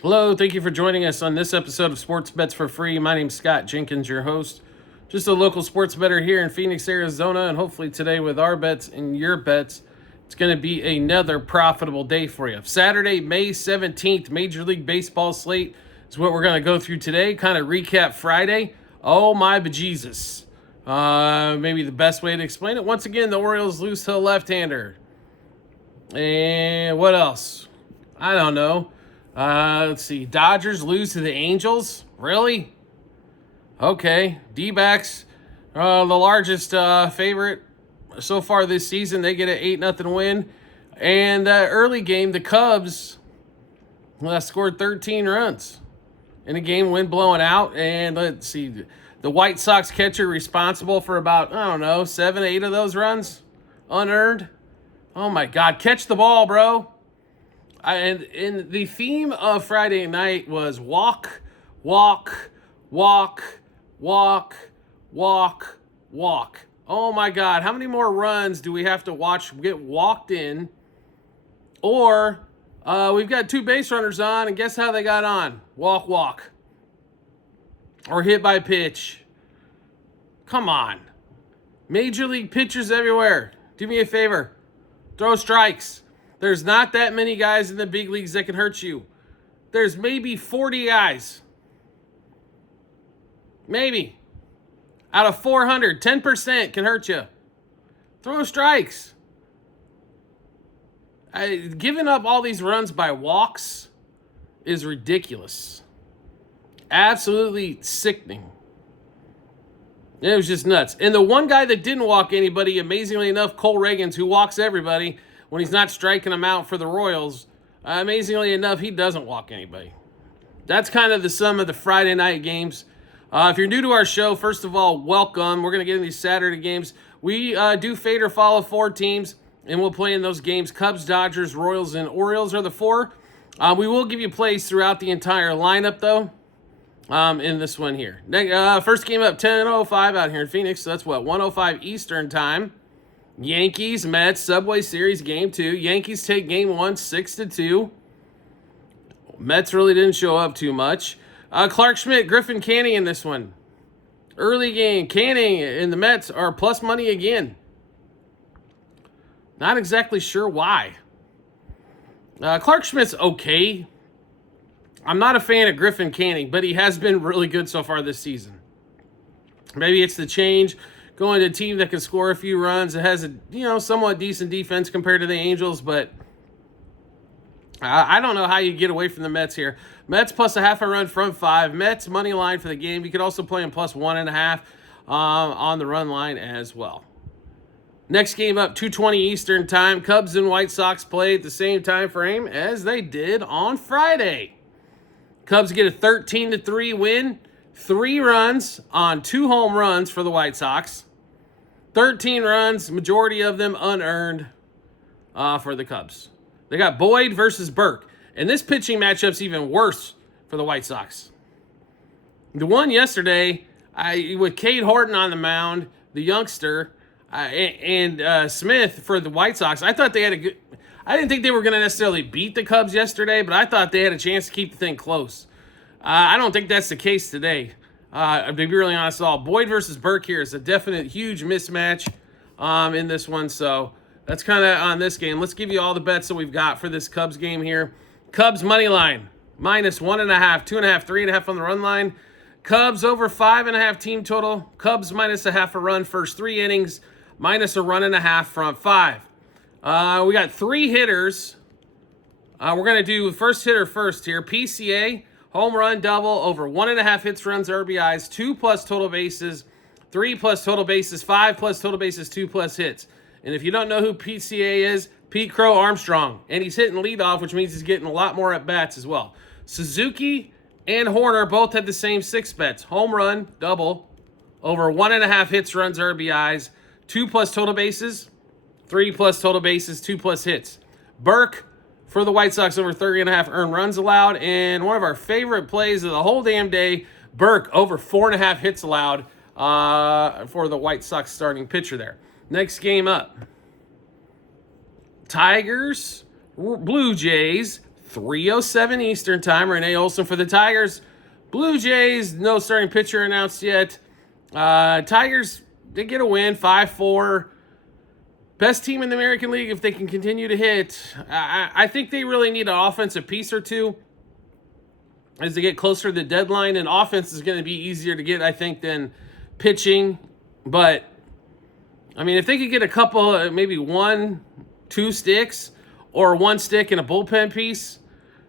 Hello, thank you for joining us on this episode of Sports Bets for Free. My name's Scott Jenkins, your host. Just a local sports bettor here in Phoenix, Arizona, and hopefully today with our bets and your bets, it's going to be another profitable day for you. Saturday, May 17th, Major League Baseball slate is what we're going to go through today. Kind of recap Friday. Oh my bejesus. Maybe the best way to explain it. Once again, the Orioles lose to a left-hander. And what else? I don't know. Let's see. Dodgers lose to the Angels? Really? Okay. D-backs, the largest favorite so far this season. They get an 8-0 win. And early game, the Cubs scored 13 runs in a game, wind blowing out. And let's see. The White Sox catcher responsible for about, 7, 8 of those runs unearned. Oh, my God. Catch the ball, bro. And the theme of Friday night was walk, walk, walk, walk, walk, walk. Oh my God, how many more runs do we have to watch get walked in? Or we've got two base runners on, and guess how they got on? Walk, walk. Or hit by pitch. Come on. Major league pitchers everywhere. Do me a favor. Throw strikes. There's not that many guys in the big leagues that can hurt you. There's maybe 40 guys. Maybe. Out of 400, 10% can hurt you. Throw strikes. Giving up all these runs by walks is ridiculous. Absolutely sickening. It was just nuts. And the one guy that didn't walk anybody, amazingly enough, Cole Reagans, who walks everybody, when he's not striking them out for the Royals, amazingly enough, he doesn't walk anybody. That's kind of the sum of the Friday night games. If you're new to our show, first of all, welcome. We're going to get in these Saturday games. We do fade or follow 4 teams, and we'll play in those games. Cubs, Dodgers, Royals, and Orioles are the 4. We will give you plays throughout the entire lineup, though, in this one here. First game up, 10:05 out here in Phoenix. So that's 1:05 Eastern time. Yankees, Mets, Subway Series, Game 2. Yankees take Game 1, 6-2. Mets really didn't show up too much. Clark Schmidt, Griffin Canning in this one. Early game, Canning and the Mets are plus money again. Not exactly sure why. Clark Schmidt's okay. I'm not a fan of Griffin Canning, but he has been really good so far this season. Maybe it's the change. Going to a team that can score a few runs. It has a somewhat decent defense compared to the Angels, but I don't know how you get away from the Mets here. Mets plus a half a run from 5. Mets money line for the game. You could also play them plus 1.5 on the run line as well. Next game up, 2:20 Eastern time. Cubs and White Sox play at the same time frame as they did on Friday. Cubs get a 13-3 win. 3 runs on 2 home runs for the White Sox. 13 runs, majority of them unearned for the Cubs. They got Boyd versus Burke. And this pitching matchup's even worse for the White Sox. The one yesterday, with Cade Horton on the mound, the youngster, and Smith for the White Sox, I thought they had a good... I didn't think they were going to necessarily beat the Cubs yesterday, but I thought they had a chance to keep the thing close. I don't think that's the case today. To be really honest at all, Boyd versus Burke here is a definite huge mismatch in this one. So that's kind of on this game. Let's give you all the bets that we've got for this Cubs game here. Cubs money line, minus 1.5, 2.5, 3.5 on the run line. Cubs over 5.5 team total. Cubs minus a half a run first 3 innings, minus a run and a half front 5. We got 3 hitters. We're going to do first hitter first here. PCA. Home run, double, over 1.5 hits, runs, RBIs, 2 plus total bases, 3 plus total bases, 5 plus total bases, 2 plus hits. And if you don't know who PCA is, Pete Crow Armstrong. And he's hitting leadoff, which means he's getting a lot more at-bats as well. Suzuki and Horner both had the same 6 bets. Home run, double, over 1.5 hits, runs, RBIs, 2 plus total bases, 3 plus total bases, 2 plus hits. Burke for the White Sox over 30.5 earned runs allowed. And one of our favorite plays of the whole damn day, Burke over 4.5 hits allowed for the White Sox starting pitcher there. Next game up, Tigers, Blue Jays, 3:07 Eastern time. Renee Olson for the Tigers. Blue Jays, no starting pitcher announced yet. Tigers, they get a win, 5-4. Best team in the American League if they can continue to hit. I think they really need an offensive piece or two as they get closer to the deadline. And offense is going to be easier to get, I think, than pitching. But, I mean, if they could get a couple, maybe 1-2 sticks or 1 stick and a bullpen piece,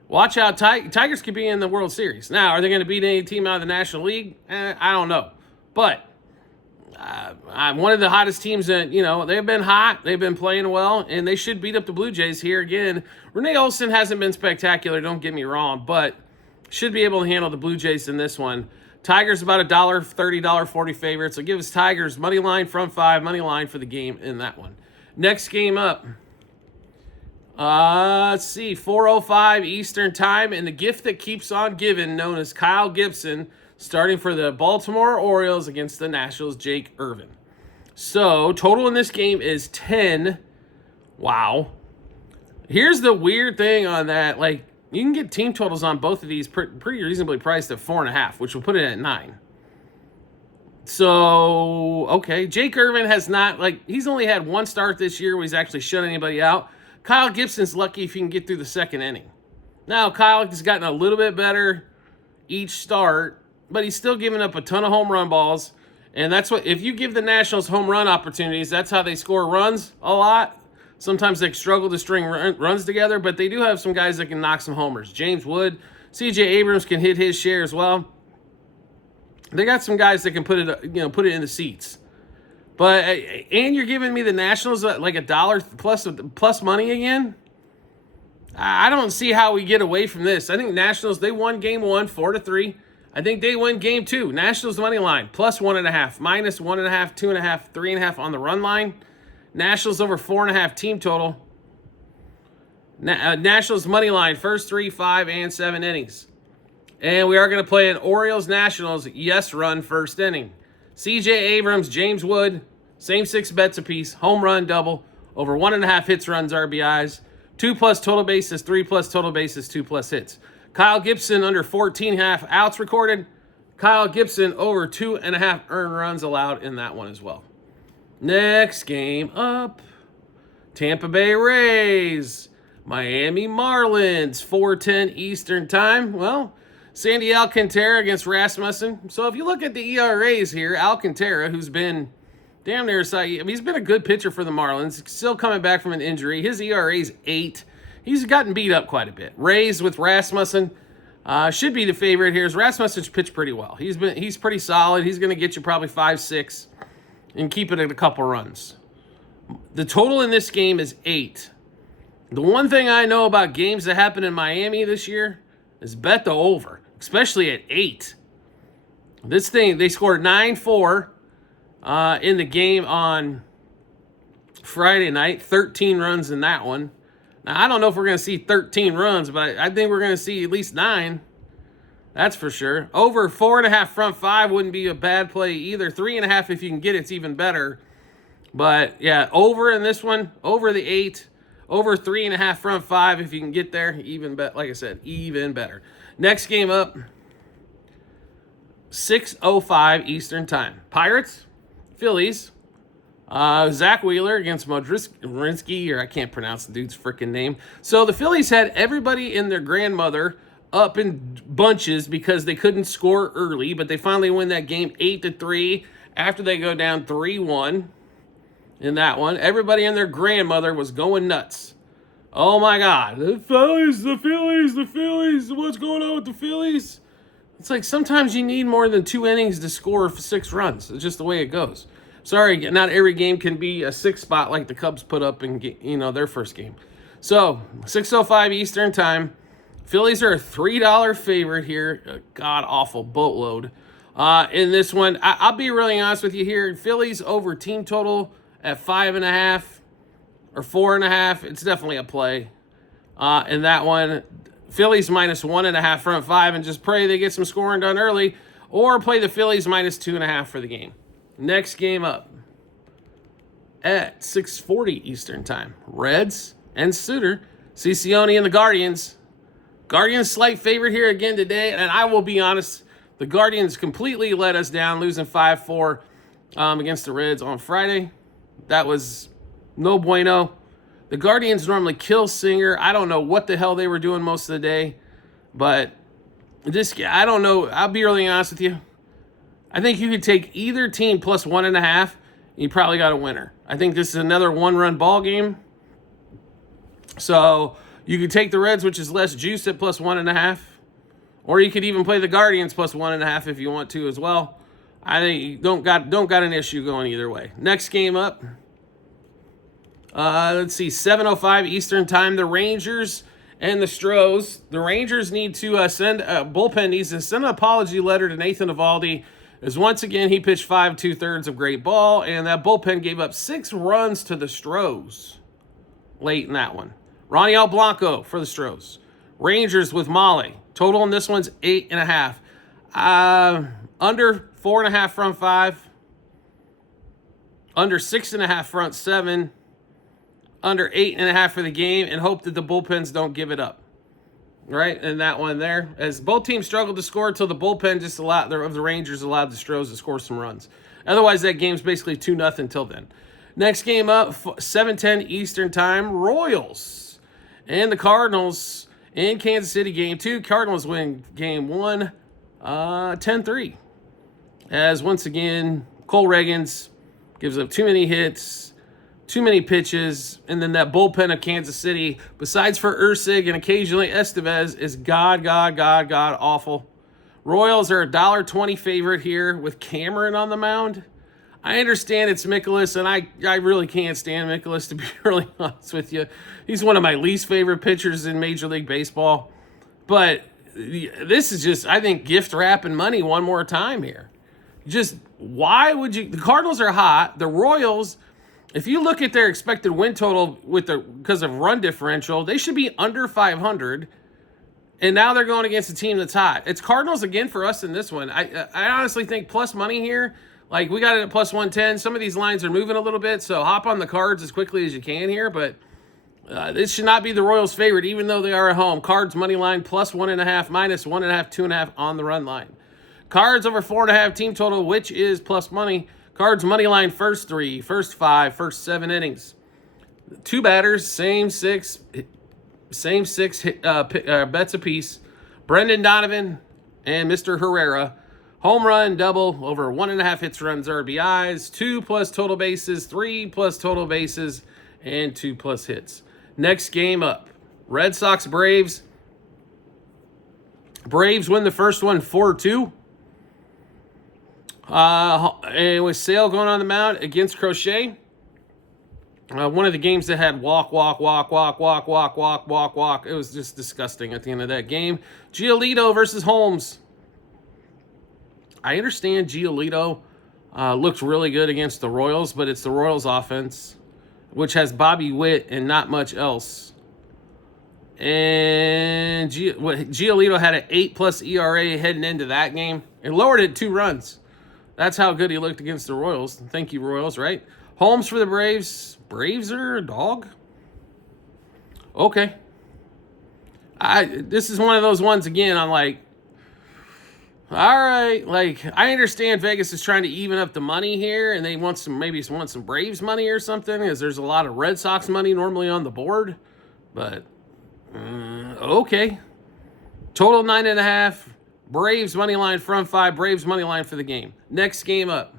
watch out. Tigers could be in the World Series. Now, are they going to beat any team out of the National League? I don't know. But one of the hottest teams that, they've been hot. They've been playing well, and they should beat up the Blue Jays here again. Renee Olson hasn't been spectacular, don't get me wrong, but should be able to handle the Blue Jays in this one. Tigers about $1.30, $1.40 favorite. So give us Tigers money line front 5, money line for the game in that one. Next game up. Let's see, 4:05 Eastern time, and the gift that keeps on giving, known as Kyle Gibson, starting for the Baltimore Orioles against the Nationals' Jake Irvin. So total in this game is 10. Wow. Here's the weird thing on that, you can get team totals on both of these pretty reasonably priced at 4.5, which will put it at 9. So, okay. Jake Irvin has not, he's only had 1 start this year where he's actually shut anybody out. Kyle Gibson's lucky if he can get through the second inning. Now, Kyle has gotten a little bit better each start, but he's still giving up a ton of home run balls. And that's what, if you give the Nationals home run opportunities, that's how they score runs a lot. Sometimes they struggle to string runs together, but they do have some guys that can knock some homers. James Wood, C.J. Abrams can hit his share as well. They got some guys that can put it in the seats. But and you're giving me the Nationals like $1 plus money again. I don't see how we get away from this. I think Nationals, they won game 1 4-3. I think they win game 2. Nationals money line plus 1.5, minus 1.5, 2.5, 3.5 on the run line. Nationals over 4.5 team total. Nationals money line, first 3, 5, and 7 innings. And we are going to play an Orioles-Nationals yes run first inning. C.J. Abrams, James Wood, same 6 bets apiece. Home run, double, over 1.5 hits, runs, RBIs. 2+ total bases, 3+ total bases, 2+ hits. Kyle Gibson under 14.5 outs recorded. Kyle Gibson over 2.5 earned runs allowed in that one as well. Next game up, Tampa Bay Rays, Miami Marlins, 4:10 Eastern time. Well, Sandy Alcantara against Rasmussen. So if you look at the ERAs here, Alcantara, who's been damn near he's been a good pitcher for the Marlins, still coming back from an injury. His ERA is 8. He's gotten beat up quite a bit. Rays with Rasmussen should be the favorite here. Rasmussen's pitched pretty well. He's pretty solid. He's going to get you probably 5-6 and keep it at a couple runs. The total in this game is 8. The one thing I know about games that happen in Miami this year is bet the over, especially at 8. This thing, they scored 9-4 in the game on Friday night, 13 runs in that one. Now, I don't know if we're going to see 13 runs, but I think we're going to see at least 9. That's for sure. Over 4.5 front 5 wouldn't be a bad play either. 3.5 if you can get it's even better. But yeah, over in this one, over the 8, over 3.5 front 5 if you can get there, even better. Like I said, even better. Next game up, 6:05 Eastern time. Pirates, Phillies. Zach Wheeler against Modrinsky, or I can't pronounce the dude's freaking name. So the Phillies had everybody and their grandmother up in bunches because they couldn't score early, but they finally win that game 8-3 after they go down 3-1 in that one. Everybody and their grandmother was going nuts. Oh my God, the Phillies, what's going on with the Phillies? It's like sometimes you need more than 2 innings to score 6 runs. It's just the way it goes. Sorry, not every game can be a 6 spot like the Cubs put up in their first game. So 6:05 Eastern time. Phillies are a $3 favorite here. A god-awful boatload. In this one, I'll be really honest with you here. Phillies over team total at 5.5 or 4.5. It's definitely a play. In that one, Phillies minus 1.5 front 5 and just pray they get some scoring done early, or play the Phillies minus 2.5 for the game. Next game up at 6:40 Eastern time. Reds and Suter. Cicione and the Guardians. Guardians slight favorite here again today, and I will be honest, the Guardians completely let us down, losing 5-4 against the Reds on Friday. That was no bueno. The Guardians normally kill Singer. I don't know what the hell they were doing most of the day, but I don't know. I'll be really honest with you. I think you could take either team plus 1.5. You probably got a winner. I think this is another one-run ball game. So you could take the Reds, which is less juice, at plus 1.5. Or you could even play the Guardians plus 1.5 if you want to as well. I think you don't got an issue going either way. Next game up. Let's see, 7:05 Eastern Time. The Rangers and the Stros. The Rangers need to bullpen needs to send an apology letter to Nathan Eovaldi, as once again he pitched 5 2/3 of great ball, and that bullpen gave up 6 runs to the Stros late in that one. Roniel Blanco for the Stros. Rangers with Molly. Total in this one's 8.5. Under 4.5 front 5. Under 6.5 front 7. Under 8.5 for the game, and hope that the bullpens don't give it up. Right? And that one there. As both teams struggled to score until the bullpen just allowed of the Rangers allowed the Stros to score some runs. Otherwise, that game's basically 2-0 until then. Next game up, 7:10 Eastern Time. Royals and the Cardinals in Kansas City, game 2. Cardinals win game 1, 10-3. As once again, Cole Reagans gives up too many hits, too many pitches, and then that bullpen of Kansas City, besides for Ursig and occasionally Estevez, is god awful. Royals are a $1.20 favorite here with Cameron on the mound. I understand it's Mikolas, and I really can't stand Mikolas, to be really honest with you. He's one of my least favorite pitchers in Major League Baseball. But this is just, I think, gift wrapping money one more time here. Just, why would you? The Cardinals are hot. The Royals, if you look at their expected win total because of run differential, they should be under 500. And now they're going against a team that's hot. It's Cardinals again for us in this one. I honestly think plus money here. Like, we got it at plus 110. Some of these lines are moving a little bit, so hop on the Cards as quickly as you can here. But this should not be the Royals' favorite, even though they are at home. Cards money line plus 1.5, minus 1.5, 2.5 on the run line. Cards over 4.5 team total, which is plus money. Cards money line first 3, first 5, first 7 innings. 2 batters, same six bets apiece. Brendan Donovan and Mr. Herrera. Home run, double, over 1.5 hits, runs, RBIs, 2 plus total bases, 3 plus total bases, and 2 plus hits. Next game up, Red Sox, Braves. Braves win the first one 4-2. And with Sale going on the mound against Crochet. One of the games that had walk. It was just disgusting at the end of that game. Giolito versus Holmes. I understand Giolito looked really good against the Royals, but it's the Royals offense, which has Bobby Witt and not much else. And Giolito had an 8+ ERA heading into that game. It lowered it 2 runs. That's how good he looked against the Royals. Thank you, Royals, right? Holmes for the Braves. Braves are a dog? Okay. This is one of those ones, again, I'm like, all right, like, I understand Vegas is trying to even up the money here, and they want some Braves money or something, because there's a lot of Red Sox money normally on the board. But, okay. Total 9.5. Braves money line front 5. Braves money line for the game. Next game up.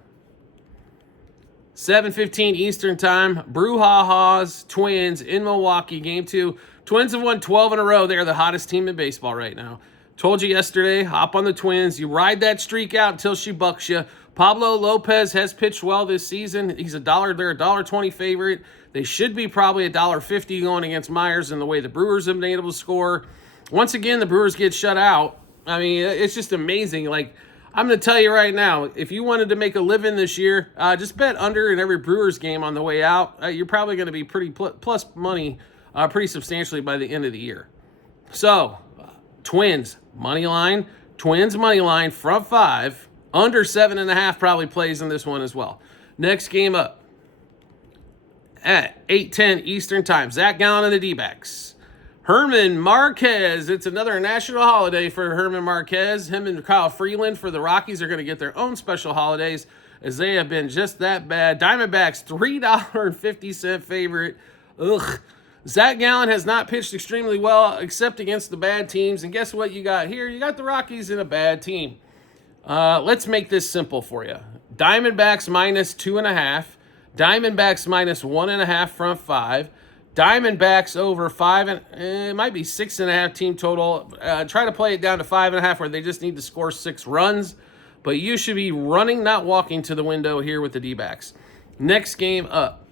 7:15 Eastern Time. Brouhaha's Twins in Milwaukee, game 2. Twins have won 12 in a row. They're the hottest team in baseball right now. Told you yesterday, hop on the Twins. You ride that streak out until she bucks you. Pablo Lopez has pitched well this season. They're a $1.20 favorite. They should be probably $1.50 going against Myers in the way the Brewers have been able to score. Once again, the Brewers get shut out. I mean, it's just amazing. Like, I'm going to tell you right now, if you wanted to make a living this year, just bet under in every Brewers game on the way out. You're probably going to be pretty plus money pretty substantially by the end of the year. So, Twins money line, Twins money line, front 5, under 7.5 probably plays in this one as well. Next game up at 8:10 Eastern Time. Zach Gallen and the D-backs. Herman Marquez. It's another national holiday for Herman Marquez. Him and Kyle Freeland for the Rockies are going to get their own special holidays as they have been just that bad. Diamondbacks, $3.50 favorite. Ugh. Zach Gallen has not pitched extremely well except against the bad teams. And guess what you got here? You got the Rockies in a bad team. Let's make this simple for you. Diamondbacks minus 2.5. Diamondbacks minus 1.5 front 5. Diamondbacks over 5, and it might be 6.5 team total. Try to play it down to 5.5 where they just need to score 6 runs. But you should be running, not walking to the window here with the D-backs. Next game up.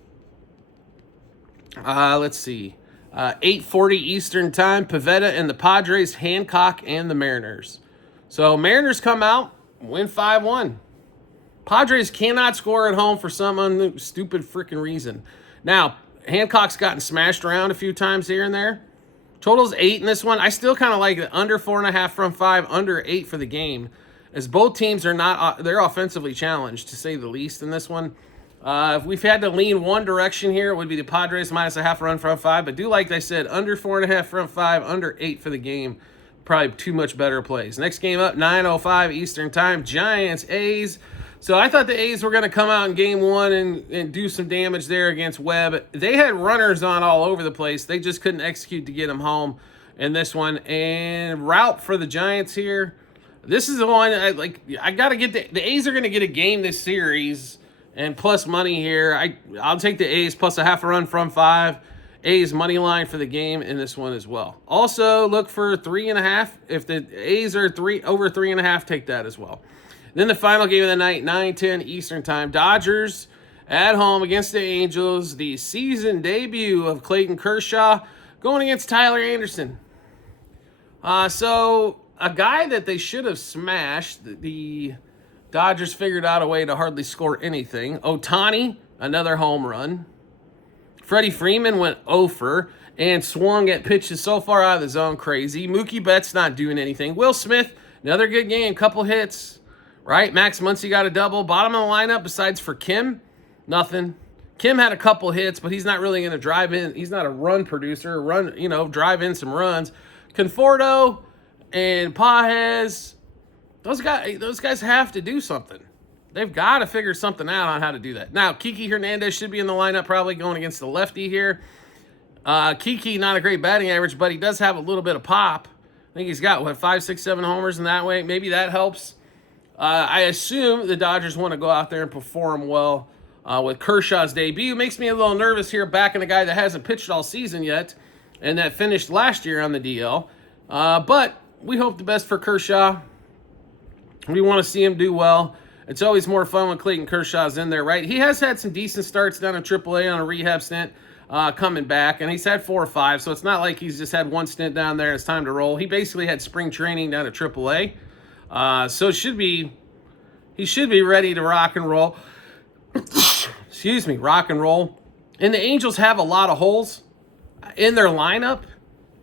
Let's see. 8:40 Eastern time. Pivetta and the Padres, Hancock and the Mariners. So Mariners come out, win 5-1. Padres cannot score at home for some stupid freaking reason. Now, Hancock's gotten smashed around a few times here and there. Total's 8 in this one. I still kind of like it. Under 4.5 from 5, under 8 for the game, as both teams are not, they're offensively challenged, to say the least, in this one. If we've had to lean one direction here, it would be the Padres minus a half run front 5. But do like I said, under 4.5 front 5, under 8 for the game. Probably too much better plays. Next game up, 9:05 Eastern time. Giants, A's. So I thought the A's were going to come out in game 1 and do some damage there against Webb. They had runners on all over the place. They just couldn't execute to get them home in this one. And route for the Giants here. This is the one I got to get the A's are going to get a game this series and plus money here. I'll take the A's plus a half a run from 5. A's money line for the game in this one as well. Also look for 3.5. If the A's are over 3.5, take that as well. Then the final game of the night, 9:10 Eastern time. Dodgers at home against the Angels. The season debut of Clayton Kershaw going against Tyler Anderson. So a guy that they should have smashed, the Dodgers figured out a way to hardly score anything. Ohtani, another home run. Freddie Freeman went 0 and swung at pitches so far out of the zone, crazy. Mookie Betts not doing anything. Will Smith, another good game, couple hits. Right, Max Muncy got a double. Bottom of the lineup, besides for Kim, nothing. Kim had a couple hits, but he's not really going to drive in. He's not a run producer. Drive in some runs. Conforto and Pages, those guys have to do something. They've got to figure something out on how to do that. Now, Kiki Hernandez should be in the lineup, probably going against the lefty here. Kiki, not a great batting average, but he does have a little bit of pop. I think he's got, 5, 6, 7 homers in that way. Maybe that helps. I assume the Dodgers want to go out there and perform well with Kershaw's debut. Makes me a little nervous here backing a guy that hasn't pitched all season yet and that finished last year on the DL. But we hope the best for Kershaw. We want to see him do well. It's always more fun when Clayton Kershaw's in there, right? He has had some decent starts down in AAA on a rehab stint coming back, and he's had 4 or 5, so it's not like he's just had one stint down there and it's time to roll. He basically had spring training down at AAA. So he should be ready to rock and roll. Excuse me, rock and roll. And the Angels have a lot of holes in their lineup.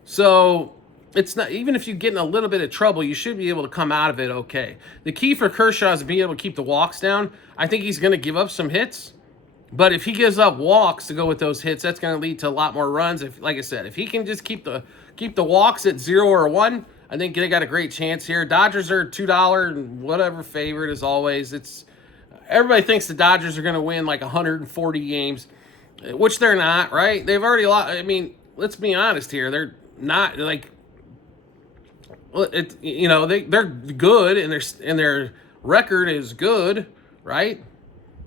So it's not, even if you get in a little bit of trouble, you should be able to come out of it okay. The key for Kershaw is being able to keep the walks down. I think he's going to give up some hits. But if he gives up walks to go with those hits, that's going to lead to a lot more runs. Like I said, if he can just keep the walks at 0 or 1, I think they got a great chance here. Dodgers are $2 and whatever favorite as always. Everybody thinks the Dodgers are going to win like 140 games, which they're not, right? They've already lost. I mean, let's be honest here. They're not like they're good and their record is good, right?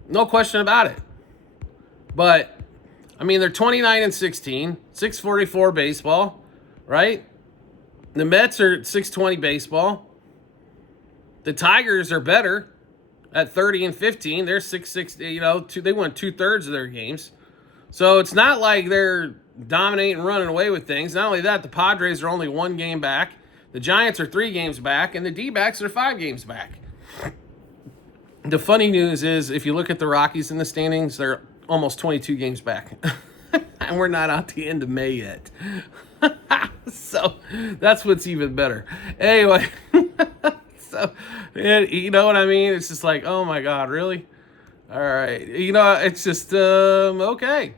No question about it. But I mean, they're 29-16, 644 baseball, right? The Mets are 620 baseball. The Tigers are better at 30-15. They're 660. They won 2/3 of their games. So it's not like they're dominating and running away with things. Not only that, the Padres are only 1 game back. The Giants are 3 games back, and the D-backs are 5 games back. The funny news is, if you look at the Rockies in the standings, they're almost 22 games back. And we're not out the end of May yet. So that's what's even better. Anyway, so you know what I mean? It's just like, oh my God, really? All right. It's just, okay.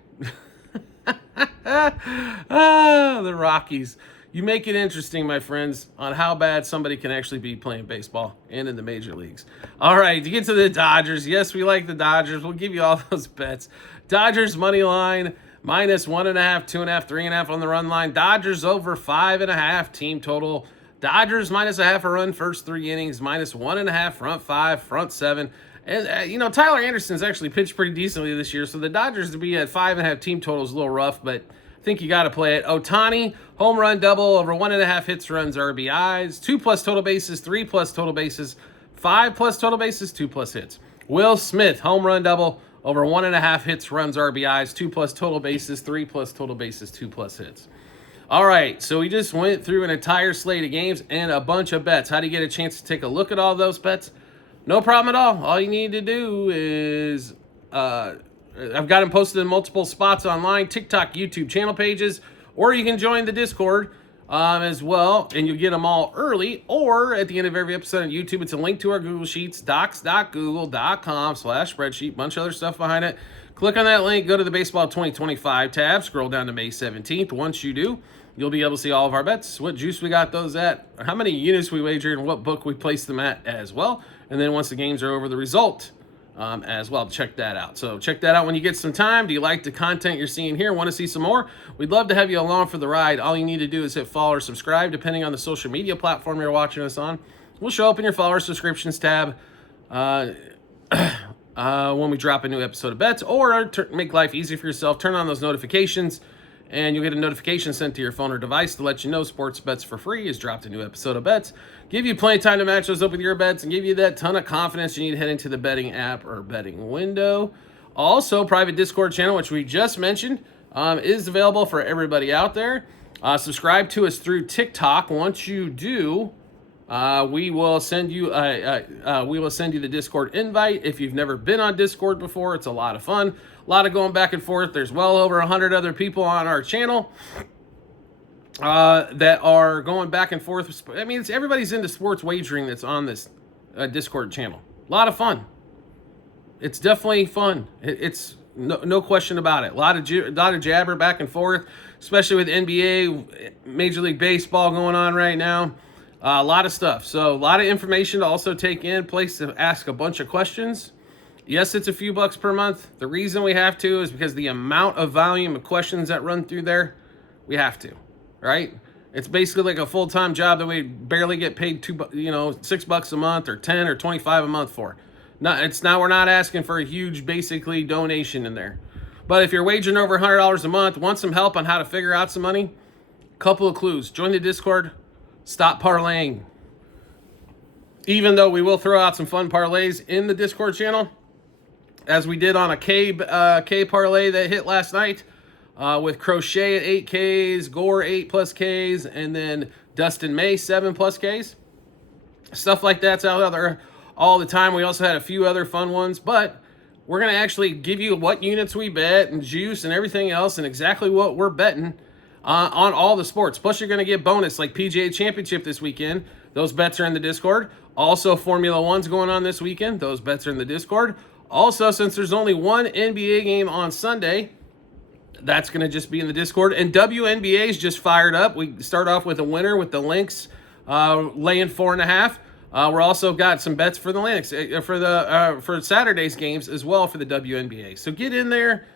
The Rockies. You make it interesting, my friends, on how bad somebody can actually be playing baseball and in the major leagues. All right, to get to the Dodgers. Yes, we like the Dodgers. We'll give you all those bets. Dodgers money line, minus 1.5, 2.5, 3.5 on the run line. Dodgers over 5.5 team total. Dodgers minus a half a run first 3 innings, minus 1.5 front 5, front 7. And, Tyler Anderson's actually pitched pretty decently this year, so the Dodgers to be at 5.5 team total is a little rough, but I think you got to play it. Ohtani, home run double, over 1.5 hits, runs, RBIs, 2+ total bases, 3+ total bases, 5+ total bases, 2+ hits. Will Smith, home run double, over 1.5 hits, runs, RBIs, 2+ total bases, 3+ total bases, 2+ hits. All right, so we just went through an entire slate of games and a bunch of bets. How do you get a chance to take a look at all those bets? No problem at all. All you need to do is, I've got them posted in multiple spots online, TikTok, YouTube channel pages, or you can join the Discord as well, and you'll get them all early, or at the end of every episode on YouTube, it's a link to our Google Sheets, docs.google.com/spreadsheet, bunch of other stuff behind it. Click on that link, go to the Baseball 2025 tab, scroll down to May 17th. Once you do, you'll be able to see all of our bets, what juice we got those at, how many units we wagered, and what book we placed them at as well. And then once the games are over, the result as well. Check that out. So check that out when you get some time. Do you like the content you're seeing here? Want to see some more? We'd love to have you along for the ride. All you need to do is hit follow or subscribe, depending on the social media platform you're watching us on. We'll show up in your follower subscriptions tab when we drop a new episode of bets, or make life easy for yourself. Turn on those notifications, and you'll get a notification sent to your phone or device to let you know Sports Bets for Free has dropped a new episode of bets. Give you plenty of time to match those up with your bets and give you that ton of confidence you need to head into the betting app or betting window. Also, private Discord channel, which we just mentioned, is available for everybody out there. Subscribe to us through TikTok. Once you do, we will send you the Discord invite. If you've never been on Discord before, it's a lot of fun. A lot of going back and forth. There's well over 100 other people on our channel that are going back and forth. I mean, everybody's into sports wagering that's on this Discord channel. A lot of fun. It's definitely fun. It's no question about it. A lot of jabber back and forth, especially with NBA, Major League Baseball going on right now. A lot of stuff. So a lot of information to also take in, place to ask a bunch of questions. Yes, it's a few bucks per month. The reason we have to is because the amount of volume of questions that run through there, we have to, right? It's basically like a full-time job that we barely get paid $6 a month or 10 or 25 a month for. We're not asking for a huge basically donation in there. But if you're wagering over $100 a month, want some help on how to figure out some money, couple of clues. Join the Discord. Stop parlaying. Even though we will throw out some fun parlays in the Discord channel, as we did on a K parlay that hit last night with Crochet at 8Ks, Gore 8+ Ks, and then Dustin May 7+ Ks. Stuff like that's out there all the time. We also had a few other fun ones, but we're going to actually give you what units we bet and juice and everything else and exactly what we're betting on all the sports. Plus, you're going to get bonus like PGA Championship this weekend. Those bets are in the Discord. Also, Formula One's going on this weekend. Those bets are in the Discord. Also, since there's only one NBA game on Sunday, that's going to just be in the Discord. And WNBA's just fired up. We start off with a winner with the Lynx laying 4.5. We're also got some bets for the Lynx for Saturday's games as well for the WNBA. So get in there,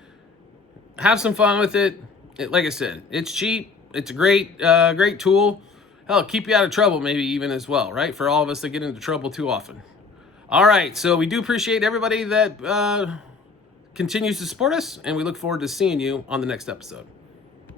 have some fun with it. Like I said, it's cheap. It's a great tool. Hell, keep you out of trouble maybe even as well, right? For all of us that get into trouble too often. All right, so we do appreciate everybody that continues to support us, and we look forward to seeing you on the next episode.